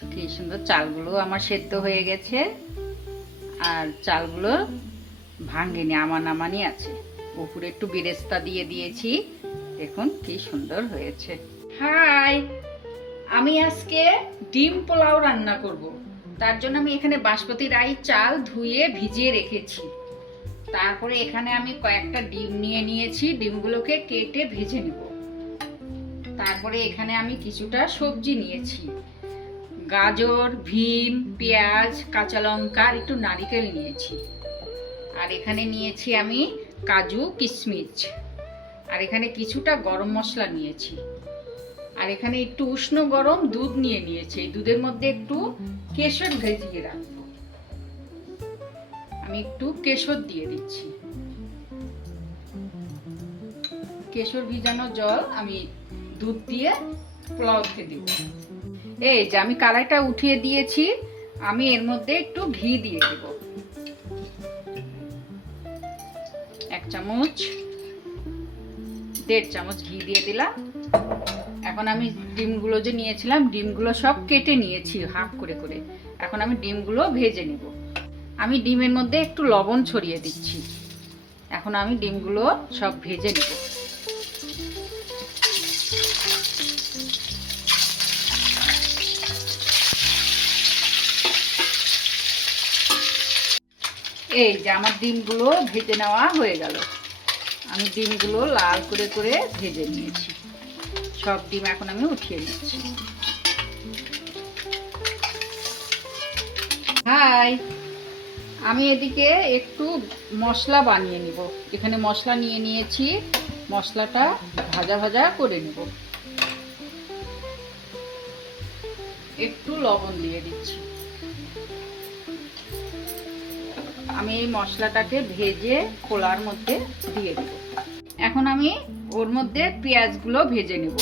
কি সুন্দর চালগুলো আমার সেদ্ধ হয়ে গেছে। আর চালগুলো ভাঙেনি আমার নামানি আছে। উপরে একটু বেরেস্তা দিয়ে দিয়েছি। দেখুন কি সুন্দর হয়েছে। হাই, আমি আজকে ডিম পোলাও রান্না করব। তার জন্য আমি এখানে বাসমতি রাই চাল ধুয়ে ভিজিয়ে রেখেছি। তারপরে এখানে আমি কয়েকটা ডিম নিয়ে নিয়েছি। ডিমগুলোকে কেটে ভেজে নেব। তারপরে এখানে আমি কিছুটা সবজি নিয়েছি। গাজর, ভীম, পেঁয়াজ, কাঁচা লঙ্কা আর একটু নারিকেল নিয়েছি। আর এখানে নিয়েছি আমি কাজু, কিশমিশ। আর এখানে কিছুটা গরম মশলা নিয়েছি। আর এখানে একটু উষ্ণ গরম দুধ নিয়ে নিয়েছি। দুধের মধ্যে একটু কেশর ভেজিয়ে রাখব। আমি একটু কেশর দিয়ে দিচ্ছি। কেশর ভিজানো জল আমি দুধ দিয়ে পোলাওতে দিব। এই যে আমি কড়াইটা উঠিয়ে দিয়েছি, আমি এর মধ্যে একটু ঘি দিয়ে দেব। এক চামচ, দেড় চামচ ঘি দিয়ে দিলাম। এখন আমি ডিমগুলো যে নিয়েছিলাম, ডিমগুলো সব কেটে নিয়েছি হাফ করে করে। এখন আমি ডিমগুলো ভেজে নেব। আমি ডিমের মধ্যে একটু লবণ ছড়িয়ে দিচ্ছি। এখন আমি ডিমগুলো সব ভেজে নেব। এই যে আমার ডিমগুলো ভেজে নেওয়া হয়ে গেল। আমি ডিমগুলো লাল করে করে ভেজে নিয়েছি। সব ডিম এখন আমি উঠিয়ে নিচ্ছি। হাই, আমি এদিকে একটু মশলা বানিয়ে নিব। এখানে মশলা নিয়ে নিয়েছি, মশলাটা ভাজা ভাজা করে নেব। একটু লবণ দিয়ে দিচ্ছি। আমি এই মশলাটাকে ভেজে খোলার মধ্যে দিয়ে দেব। এখন আমি ওর মধ্যে পেঁয়াজগুলো ভেজে নেব।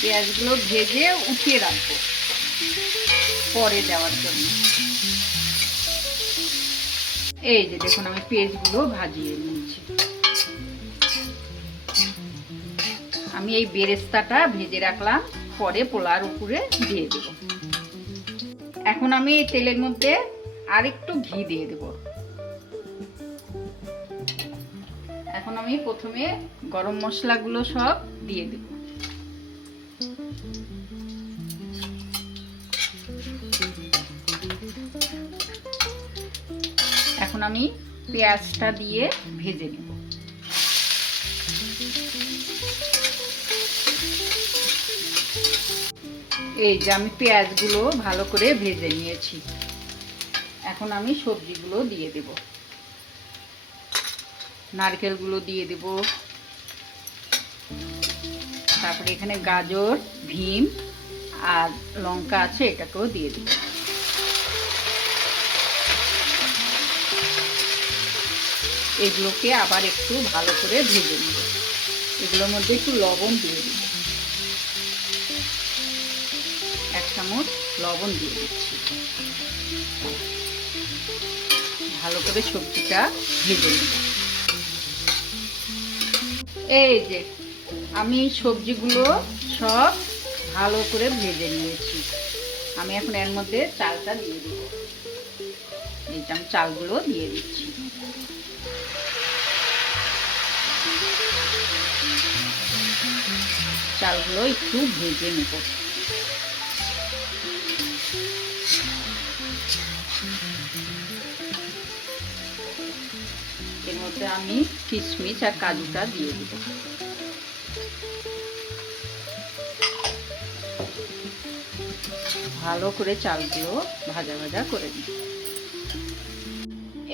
পেঁয়াজগুলো ভেজে উঠিয়ে রাখব পরে দেওয়ার জন্য। এই যে দেখুন, আমি পেঁয়াজগুলো ভাজিয়ে নিয়েছি। আমি এই বেরেস্তাটা ভেজে রাখলাম। পরে পোলার উপরে দিয়ে দেব। এখন আমি এই তেলের মধ্যে আর একটু ঘি দিয়ে দেব। এখন আমি প্রথমে গরম মশলাগুলো সব দিয়ে দেব। এখন আমি পেঁয়াজটা দিয়ে ভেজে নেব। এই যে আমি পেঁয়াজগুলো ভালো করে ভেজে নিয়েছি। এখন আমি সবজিগুলো দিয়ে দেব। নারকেলগুলো দিয়ে দেব। তারপরে এখানে গাজর, ভীম আর লঙ্কা আছে, এটাকেও দিয়ে দেব। এগুলোকে আবার একটু ভালো করে ভেজে নেব। এগুলোর মধ্যে একটু লবণ দিয়ে দেব। লবণ দিয়ে দিচ্ছি। ভালো করে সবজিটা ভেজে নেব। এই যে, আমি সবজিগুলো সব ভালো করে ভেজে নিয়েছি। আমি এখন এর মধ্যে চালটা দিয়ে দেবো। এই যে আমি চালগুলো দিয়ে দিচ্ছি। চালগুলো একটু ভেজে নেব। মধ্যে আমি কিশমিশ আর কাজুটা দিয়ে দেব। ভালো করে চালগুলো ভাজা ভাজা করে দিই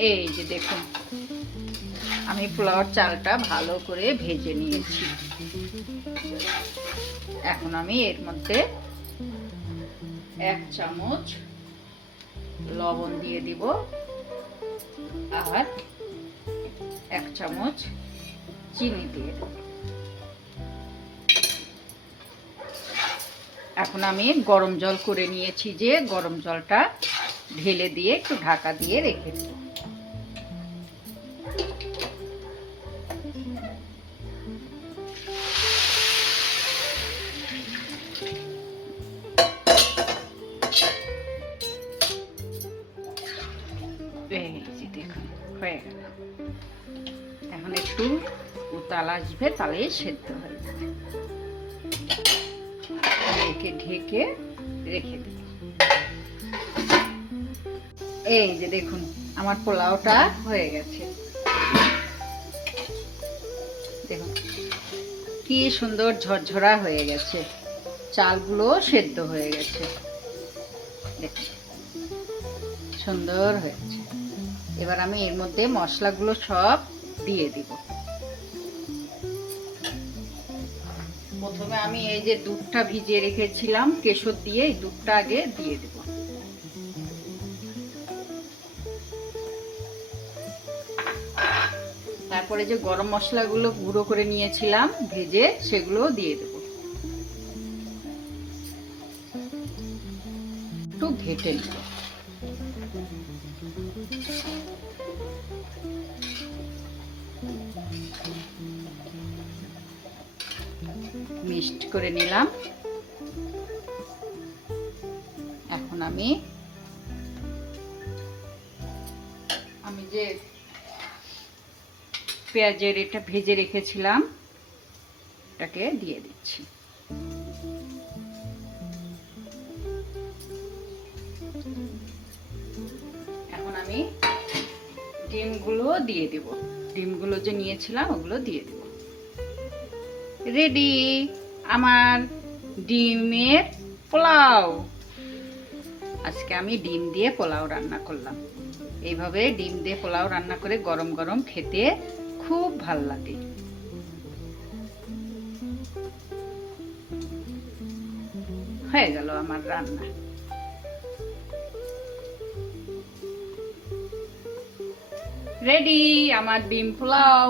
এই যে দেখুন, আমি পোলাওয়ার চালটা ভালো করে ভেজে নিয়েছি। এখন আমি এর মধ্যে এক চামচ লবণ দিয়ে দিব আর এক চামচ চিনি দিয়ে এখন আমি গরম জল করে নিয়েছি যে, গরম জলটা ঢেলে দিয়ে একটু ঢাকা দিয়ে রেখে উতাল আসবে তাহলেই সেদ্ধ হয়ে যাবে। ঢেকে ঢেকে রেখে দিই। এই যে দেখুন, আমার পোলাওটা হয়ে গেছে। দেখুন, কি সুন্দর ঝরঝরা হয়ে গেছে। চালগুলো সেদ্ধ হয়ে গেছে। দেখুন, সুন্দর হয়েছে। এবার আমি এর মধ্যে মশলাগুলো সব দিয়ে দিব। প্রথমে আমি এই যে দুধটা ভিজিয়ে রেখেছিলাম, কেশর দিয়ে এই দুধটা আগে দিয়ে দেব। তারপরে যে গরম মশলাগুলো গুঁড়ো করে নিয়েছিলাম, ভেজে সেগুলো দিয়ে দেব। একটু ঘেটে নেব। মিক্সড করে নিলাম। এখন আমি আমি যে পেঁয়াজের এটা ভেজে রেখেছিলাম এটাকে দিয়ে দিচ্ছি। দিয়ে দেব। ডিমগুলো যে নিয়েছিলাম ওগুলো দিয়ে দেব। রেডি আমার ডিমের পোলাও। আজকে আমি ডিম দিয়ে পোলাও রান্না করলাম। এইভাবে ডিম দিয়ে পোলাও রান্না করে গরম গরম খেতে খুব ভালো লাগে। হয়ে গেল আমার রান্না। রেডি আমার ডিম পোলাও